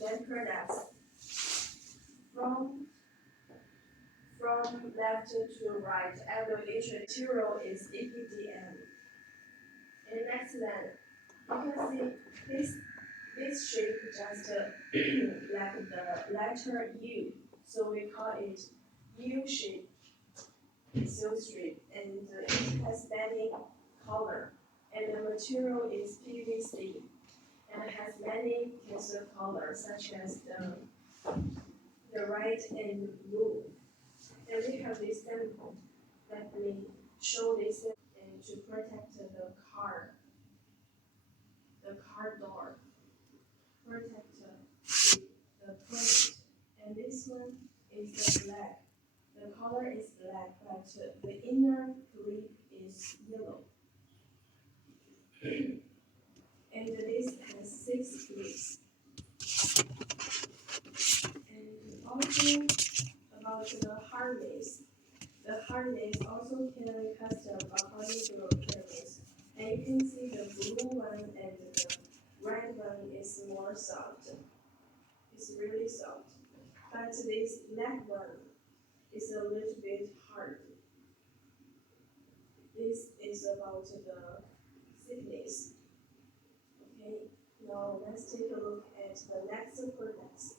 then products. From left to right, each material is EPDM. And next then, you can see this shape just like the letter U, so we call it U shape silk strip, and it has many color, and the material is PVC, and it has many kinds of colors such as the red and blue. And we have this sample. Let me show this and to protect the car door, protect the plate. And this one is the black. The color is black, but the inner grip is yellow. And this has 6 grips. And also about the harness. The harness also can be custom according to your preference. And you can see the blue one and the red one is more soft. It's really soft. But this black one is a little bit hard. This is about the thickness. Okay, now let's take a look at the next products.